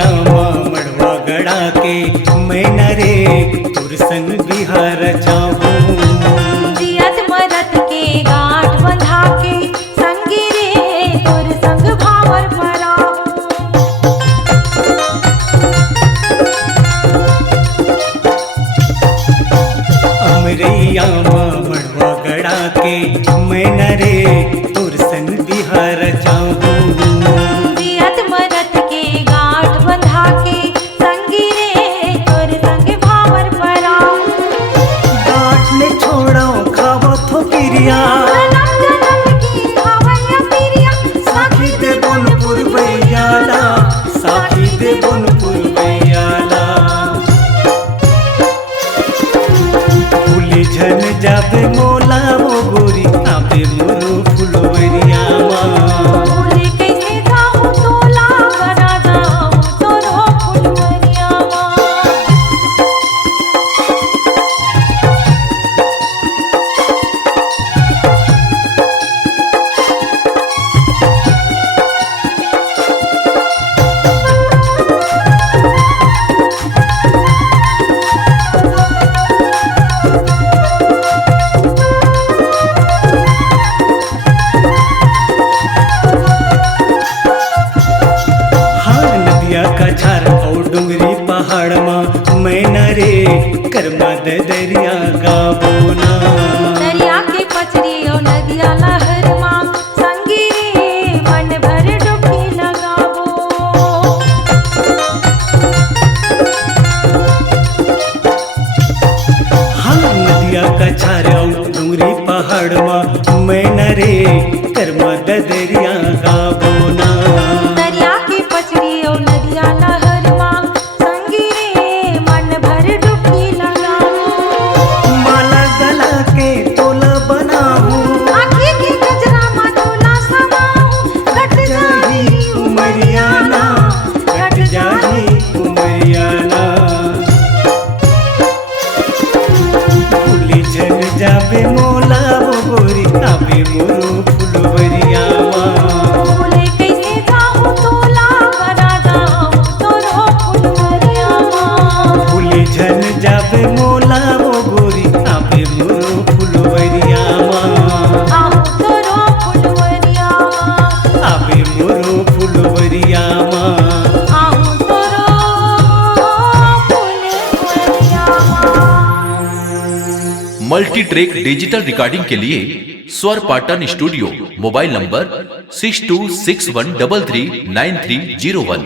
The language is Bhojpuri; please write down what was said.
हमरैया मड़वा गड़ा के मैं नरे तुर संग बिहार जाऊं। जियत मरत के गांठ बंधा के संगी रे तोर संग भावर पराऊं। हमरैया मड़वा गड़ा के मैं नरे तुर संग बिहार जाऊं। जियत मरत के गांठ बंधा के संगी रे तोर संग भावर पराऊं। गांठ ने छोड़ो खावो थो पिरिया जन्म जन्म की खावैया पिरिया साखी दे बनपुर बैयाला, साखी दे बनपुर बैयाला। फूली झन जाबे मोला वो गोरी आबे मोरो फुलवरिया माँ। बोले कैसे जाऊं तोला बना जाऊं तोरो फुलवरिया माँ। हाँ नदिया का झार और डुंगरी पहाड़ माँ मैं नरे कर्मा दे दरिया गाबोना। दरिया के पचरी और नदिया लहर माँ संगी रे मन भर डुबकी लगावो। हाँ नदिया का झार और डुंगरी पहाड़ माँ मैं नरे कर्मा दे दरिया गाबोना। दरिया के पचरी और नदिया लहर माँ संगी रे मन भर डुबकी लगावो। माला गला के तोला बनाऊं आँखी के गजरा माँ तोला समाऊं। कट जाही उमरियाना, कट जाही उमरियाना। फूली झन जाबे मोला वो गोरी आबे मोरो फुलवरिया माँ। बोले कैसे जाऊं तोला बना जाऊं तोरो फुलवरिया माँ। फूली झन जाबे मोला वो गोरी आबे मोरो फुलवरिया माँ। आऊं तोरो फुलवरिया माँ। आबे मोरो फुलवरिया माँ। आऊं तोरो फुलवरिया माँ। मल्टी ट्रैक डिजिटल रिकॉर्डिंग के लिए स्वर पाटन स्टूडियो, मोबाइल नंबर 6261339301।